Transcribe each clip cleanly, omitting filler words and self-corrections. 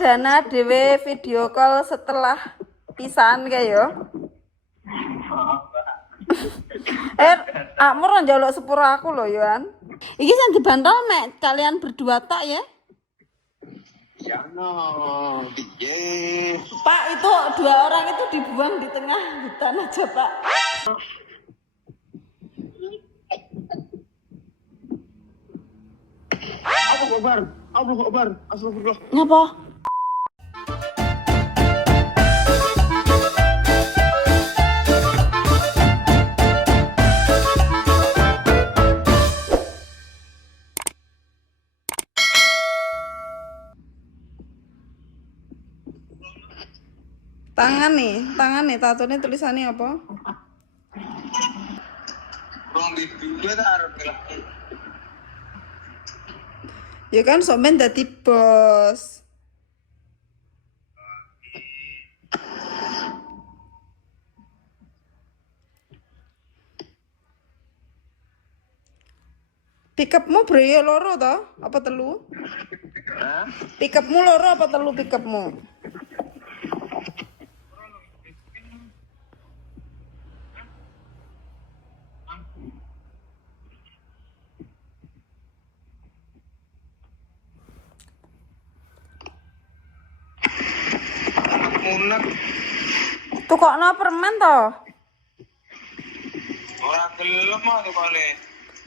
perdana dhewe video call setelah pisan kayak yo. Akmur njaluk sepuro aku lho Yohan. Iki sing dibantal mek kalian berdua tak ya? Ya no, piye. Pak, itu 2 orang itu dibuang di tengah hutan aja, Pak. Allahu Akbar, Allahu Akbar, astagfirullah. Ngapa? Tangan nih, tatone tulisannya apa? Rong di video taruh ke. Ya kan somen dadi bos. Pickupmu breye loro toh? Apa telu? Hah? Pickupmu loro apa telu pickupmu? Munek Tukokno permen toh? ora gelem tuh kale.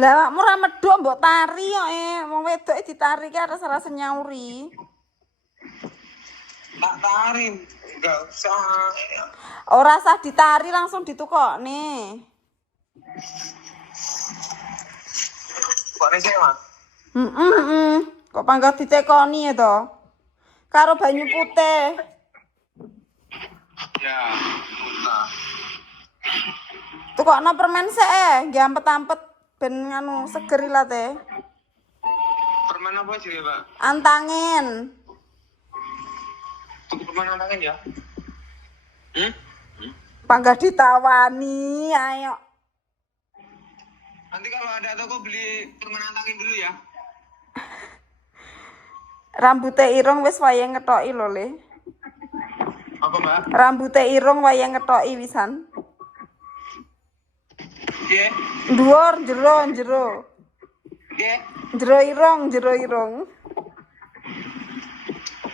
Lah awakmu ra medhok mbok tari kok wong wedoke ditari ki rasa-rasa nyauri. Tak tarim, enggak usah. Ora usah ditari langsung ditukokne. Kok sih, Mas? Kok pangkat ditekoni ya toh? Karo banyu putih. Ya, putih. Tukokno permen sik nggih ampet-ampet ben nganu seger lah teh. Permen apa sih, Pak? Antangin. Tuku permen antangin ya? Panggah ditawani, ayo. Nanti kalau ada toko beli permen antangin dulu ya. Rambute irung wis wayahe ngetoki lho, Le. Apa, Mbak? Rambute irung wayahe ngetoki wisan. Nggih. Dhuwur jero. Nggih. Jero irung.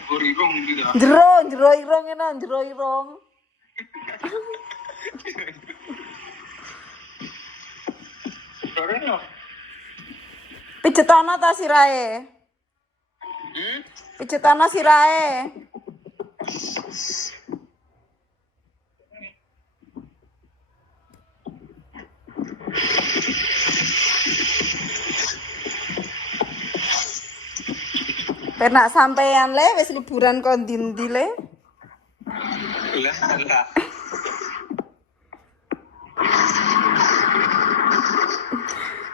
Gorong gitu. Jero irung ngene, jero irung. Gorong ya? Pijetana ta sirahe? Pijetana sirahe. Penak sampean le wis liburan kon ndi le? Lah.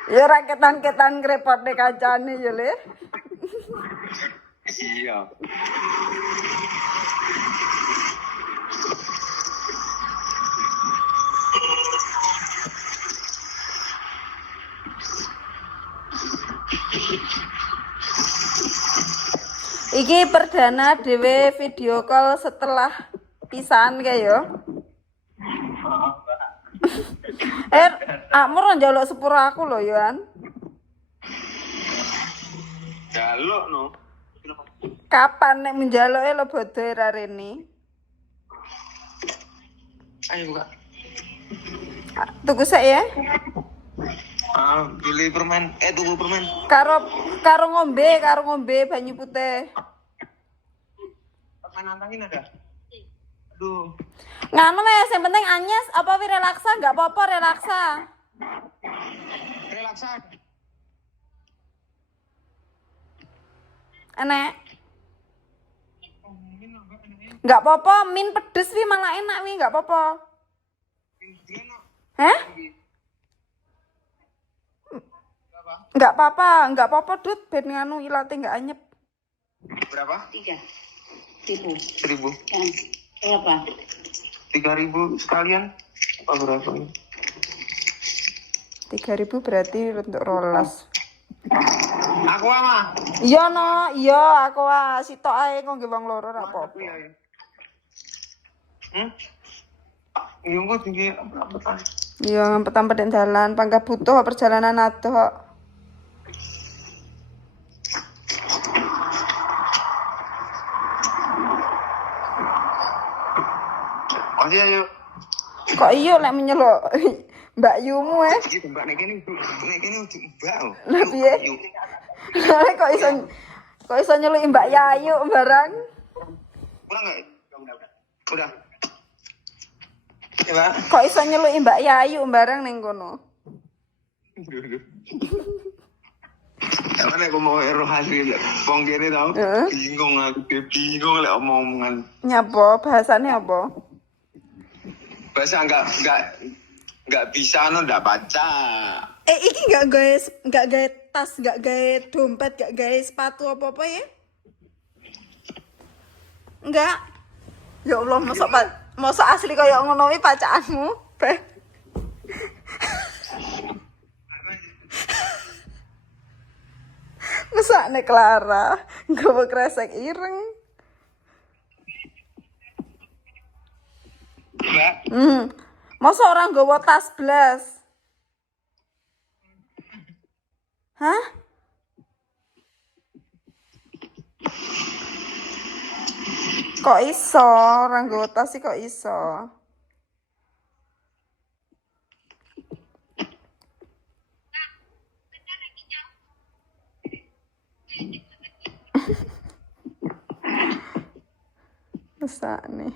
Ya ra ketan-ketan ngrepotne kancane ya le. Iya. Iki perdana dhewe video call setelah pisan kayak yo. Akmur njaluk sepuro aku lho Yohan. Jaluk no. Kapan nek menjaluke lho bodoh ra rene. Ayo buka. Tuku sik ya. Beli permen. Tunggu permen. Karo ngombe banyu putih. Permen antangin ada? Aduh. Nganu wes yang penting anyes apa wi relaksa enggak apa-apa relaksa. Relaksa. Enek. Enggak apa-apa, min pedes wi malah enak wi, enggak apa-apa. Hah? Enggak apa-apa, Dut, ben nganu ilate enggak anyep. Berapa? 3.000. 1.000. Berapa? 3.000 sekalian. Apa berapa ini? 3.000 berarti untuk rolas. Aku ama. Iya no, iya aku sitok ae kok nggih wong loro ora apa-apa. Iya kok tinggi apa? Iya ngempet-ampet dalan, pangga butuh perjalanan adoh. Masih ayo. Kok iya lek menyeluk Mbak Yumu Iki mbak nek kene mbak. Lah piye? Lah kok iso nyeluki Mbak Yayu barang? Kurang enggak? Udah. Coba. Kok iso nyeluki Mbak Yayu barang ning kono? Karena aku mau ero hasil wong kene tau. Heeh. Bingung aku bingung lek omongan. Nyapa bahasane apa? Bahasa enggak bisa ndak baca. Iki enggak gawe tas, enggak gawe dompet, enggak gawe sepatu apa-apa ya? Enggak. Ya Allah, mosok asli kaya ngono iki pacakanmu. Beh. Mesakne Clara, nggawa kresek ireng. Mbak, Masa orang nggawa tas blas? Hah? Kok iso orang nggawa tas sih kok iso? Mesak nih.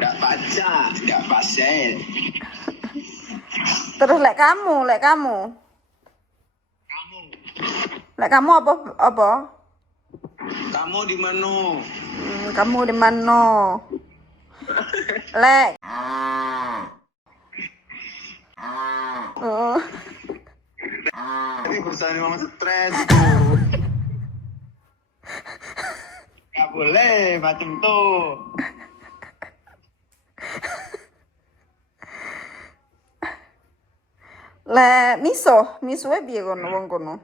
enggak baca, enggak pasel. Terus lek kamu. Lek kamu apa? Kamu di mana? Kamu di mana? Lek. Oh. Ini bersama mama stres tuh. Gak boleh macam tuh. Lek misuwe piye kono wong kono?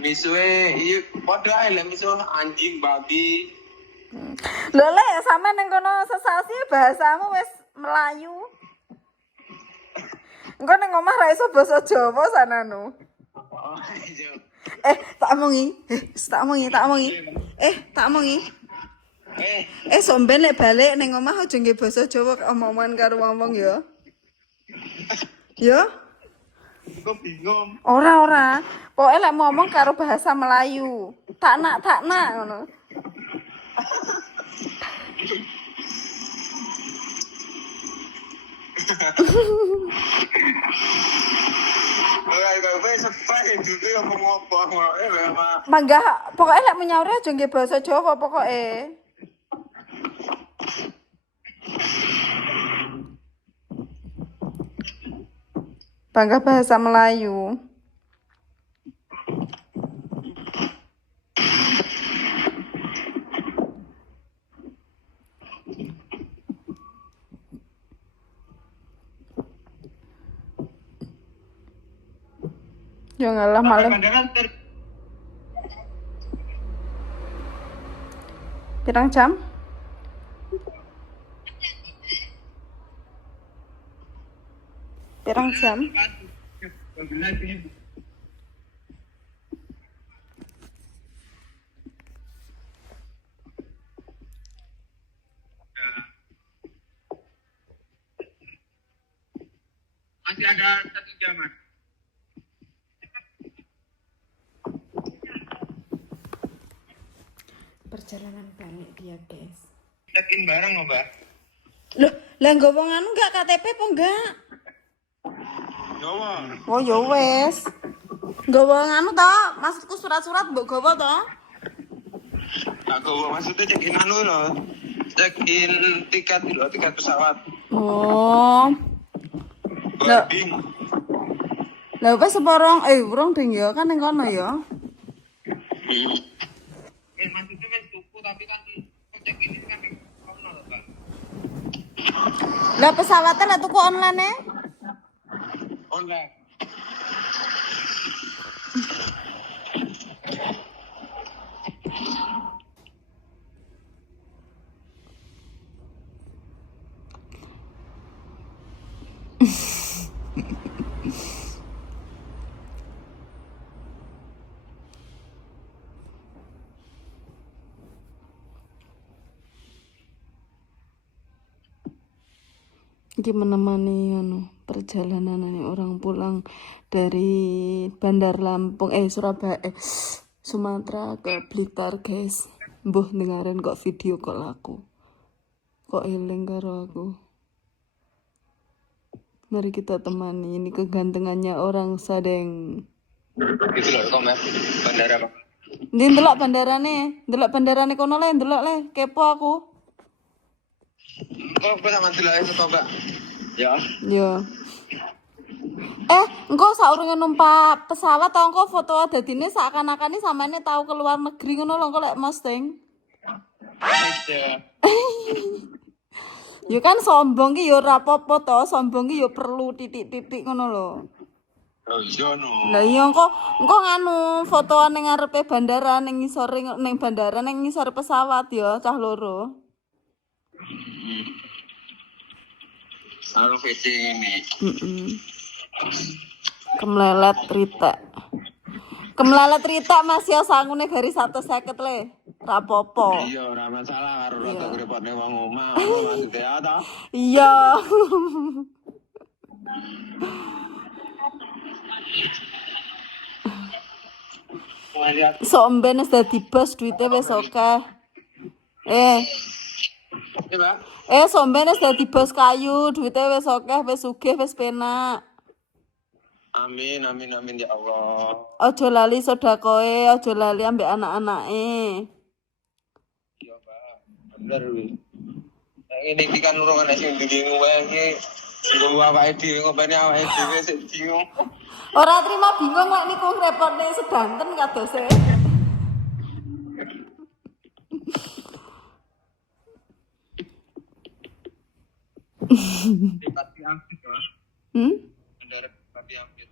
Misue, iya padha ae lek miso anjing, babi. Lho lek sampe ning kono sesasi bahasamu wis Melayu. Engko ning omah ra iso basa Jawa sananu. Oh, iya. Tak omongi. Tak omongi. Somben lek balik ning omah aja nggih basa Jawa omongan karo wong-wong ya. Ya? Kok bingung. Ora. Pokoke lek ngomong karo bahasa Melayu. Tak nak ngono. Ora kok wis sepai dulu ngomong apa. Mangga pokoke lek menyaure aja nggih basa Jawa pokoke. Bangga bahasa Melayu. Ya ngalah malah. Pirang jam? Pirang jam? Masih ada 1 jaman. Perjalanan balik dia, guys. Cekin barang loh, Mbak. Loh, lah nggawa anu enggak KTP apa enggak? Jawa. Oh ya wes. Nggawa anu to, maksudku surat-surat mbok gawa to? Aku maksudnya cekin anu loh. Cekin tiket dulu, tiket pesawat. Oh. Lah, Boarding. lah wes seporong urung ding ya kan ning kono ya. Maksudnya wis tuku tapi kan cekin ini kan kono loh, Mbak. Lah pesawatnya lah tuku online Online. Iki menemani perjalanan ini orang pulang dari Bandar Lampung Surabaya Sumatera ke Blitar guys. Mbuh dengerin kok video call aku. Kok eling karo aku. Mari kita temani ini kegantengannya orang Sadeng. Itu loh komen bandara apa? Ndi ndelok bandarane kono le, ndelok le, kepo aku. Oh, gue sama dulu aja coba. Ya. Yo. Engko saurunge numpak pesawat tau engko foto dadine seakan-akan samane tahu ke luar negeri ngono lho engko lek Mustang. Iya. Yo kan sombong ki yo ora apa-apa to, sombong ki yo perlu titik-titik ngono lho. Oh iya no. Lah iya engko nganu fotoan ning ngarepe bandara ning ngisore ning bandara ning ngisore pesawat yo cah loro. Anu fishing ini. Kemlelet Rita Mas yo sangune garis 150 le. Ra apa-apa. Iya, ora masalah karo rada repotne wong omah, maksudnya ta. Iya. Somben wis dadi bos duite wis akeh. Iya, Somben wis dadi bos kayu, duite wis akeh, wis sugih, wis penak. Amin ya Allah. Aja lali sedakoe, aja lali ambek anak-anake. Iya, Pak. Bener kuwi. Ini iki kan urung ana sing ndingu wae iki. Nggo awake dhewe ngopeni awake dhewe sik bingung. Ora terima bingung lek niku repotne sedanten kadose. Pati ampir, Mas. Bener pati ampir.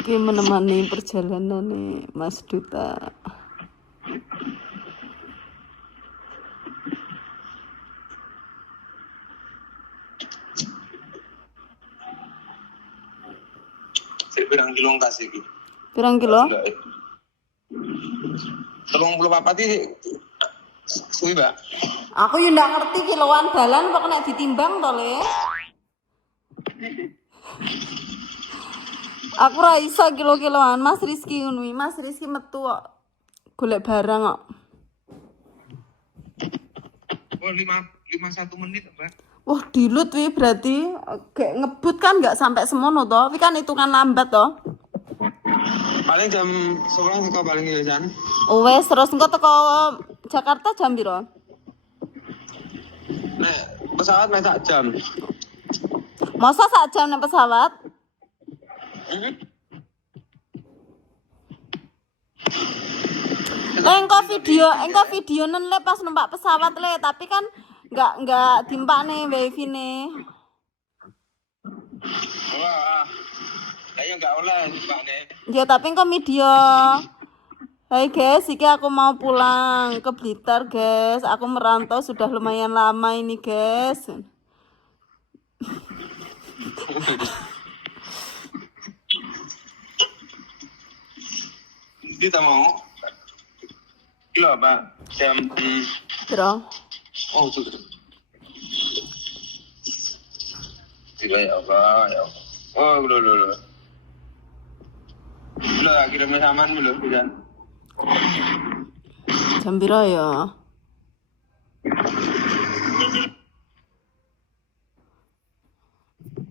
Iki menemani perjalanan nih Mas Duta. Pirang kilo kasih iki? Pirang kilo? 34 iki suwi, Mbak. Aku yo ndak ngerti kiloan dalan kok nek ditimbang to, Le. Aku ra iso kilo-kiloan, Mas Rizky ngono iki. Mas Rizky metu kok golek barang kok. Oh, 51 menit, Mbak. Wah, dilut wi berarti kayak ngebut kan nggak sampai semono toh. Tapi kan hitungan lambat toh. Paling jam 11 kok paling ngilesan. Oh wes terus engko teko Jakarta jam piro? Nek pesawat mek sak jam. Masa sak jam nek pesawat? Engko video nen le pas numpak pesawat le, tapi kan enggak timpakne wifi ne. Wah. Kayak enggak oleh timpakne. Ya tapi engko video. Hai guys, iki aku mau pulang ke Blitar guys. Aku merantau sudah lumayan lama ini guys. Kita mau kilo apa? Jam Bro. oh sudah. Tidak ya Allah, ya Allah. Oh, belum. Belum, kirimnya saman belum, tidak. Jam piro ya?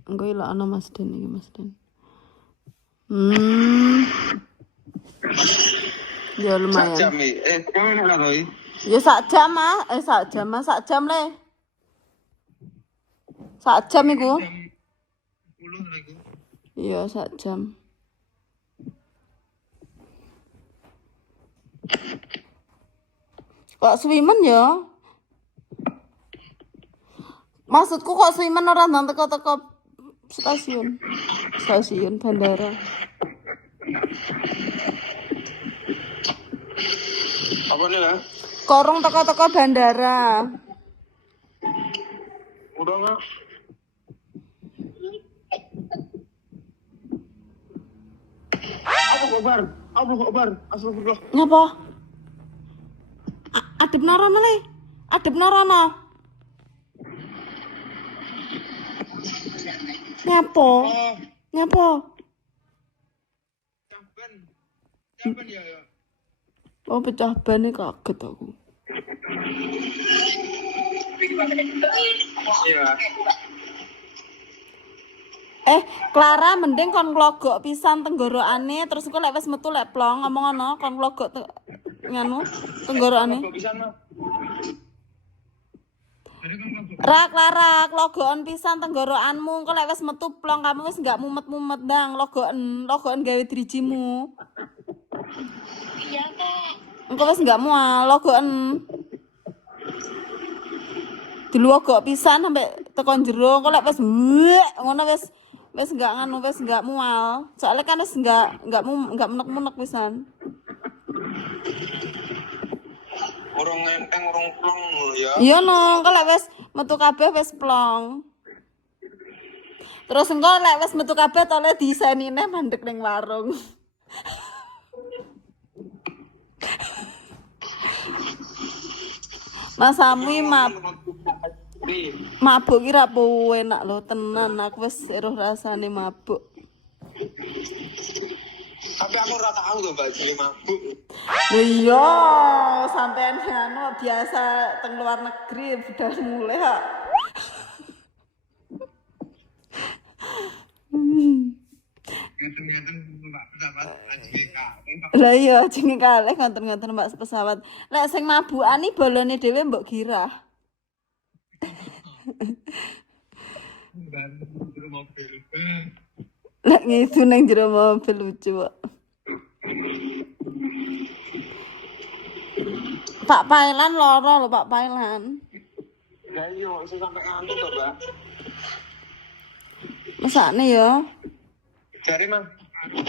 Engko ila ana Mas Den iki Mas Den. Ya lumayan. Jam kamu nak koi? Ya sak jam sak jam le. Sak jam iku. 10 lagi. Iya sak jam. Kok swimen ya? Maksudku kok swimen ora nang teko-teko stasiun bandara. Apa nih lah? Korong teko-teko bandara. Udah nggak? Allahu Akbar, astagfirullah. Ngapa? Adep narono le. Adep narono. Nyapa? Oh, Nyapa? Caben ya ya. Oh, pecah ban nih kaget aku. Iya. Clara mending kon nglogok pisan tenggorokane terus engko lek wis metu lek plong ngomong ngono kon nglogok nganu tenggorokane. Kok bisa mah? Ra Clara, logokan pisan tenggorokanmu engko lek wis metu plong kamu wis enggak mumet-mumet ndang logokan gawe drijimu. Iya kak. Engko wis enggak mual logokan. Dilogok pisan sampai tekan jero engko lek wis ngono wis enggak nganu wis enggak mual. Soalnya kan wis enggak munek-munek pisan. Urung enteng, urung plong ya. Iya no, engko lek wis metu kabeh wis plong. Terus engko lek wis metu kabeh tole disenine mandek ning warung. Mas Ami mabuk ki ra enak lho tenan aku wis eruh rasane mabuk. Tapi aku ora tahu to Mbak jenenge mabuk. Lho iya, sampean anu biasa teng luar negeri udah mulai kok. Ngeten-ngeten Mbak pesawat AJK. Lah iya jenenge kalih ngoten-ngoten Mbak pesawat. Lek sing mabukan iki bolone dhewe mbok girah. Dan jero mobil. Lek ngidu ning jero mobil lucu kok. Pak Pailan loro lho Pak Pailan. Ya iya iso sampe anu to, Mbak. Mesakne ya. Jare mah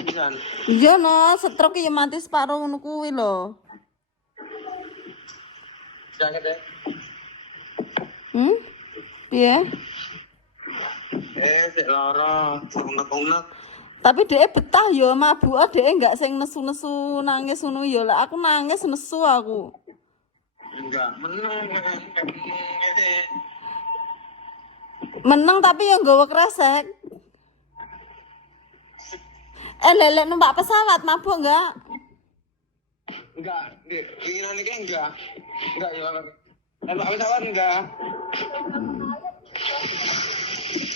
pisan. Iya no, stroke ya mati separo ngono kuwi lho. Jangan deh. Piye? Sik lara, unek-unek. Tapi dhek betah ya mabuk dhek enggak sing nesu-nesu nangis ngono ya. Lah aku nangis nesu aku. Enggak, meneng. Meneng tapi ya nggawa kresek. Lelek numpak pesawat mabuk enggak? Enggak, keinginan ini enggak. Enggak ya. Numpak pesawat enggak.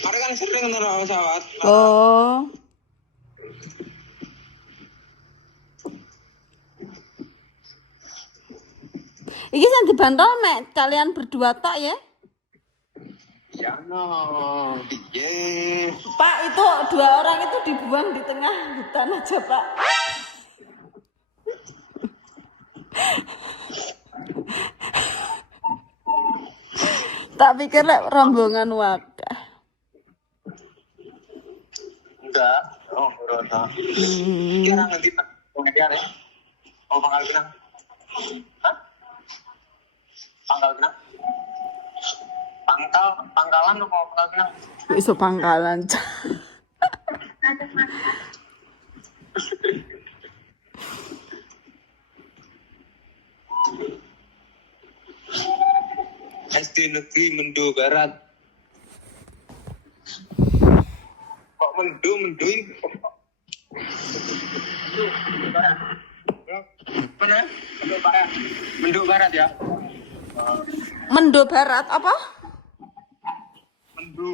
Ada kan sering numpak pesawat. Oh. Iki sing dibantol mek kalian berdua tok ya? Ya no, piye. Pak, itu 2 orang itu dibuang di tengah hutan aja, Pak. Tak pikir lek rombongan wakah. Enggak. Oh, enggak. Kira nanti Pak. Pengejar ya. Oh, Pangkal Pinang. Hah? Pangkal Pinang? Pangkalan apa Pangkal Pinang? Iso pangkalan. SD Negeri Mendo Barat. Kok Mendo ini? Mana? Mendo Barat. Mendo Barat ya? Mendo Barat apa? Mendo.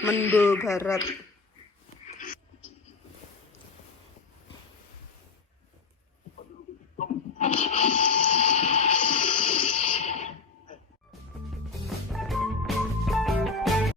Mendo Barat.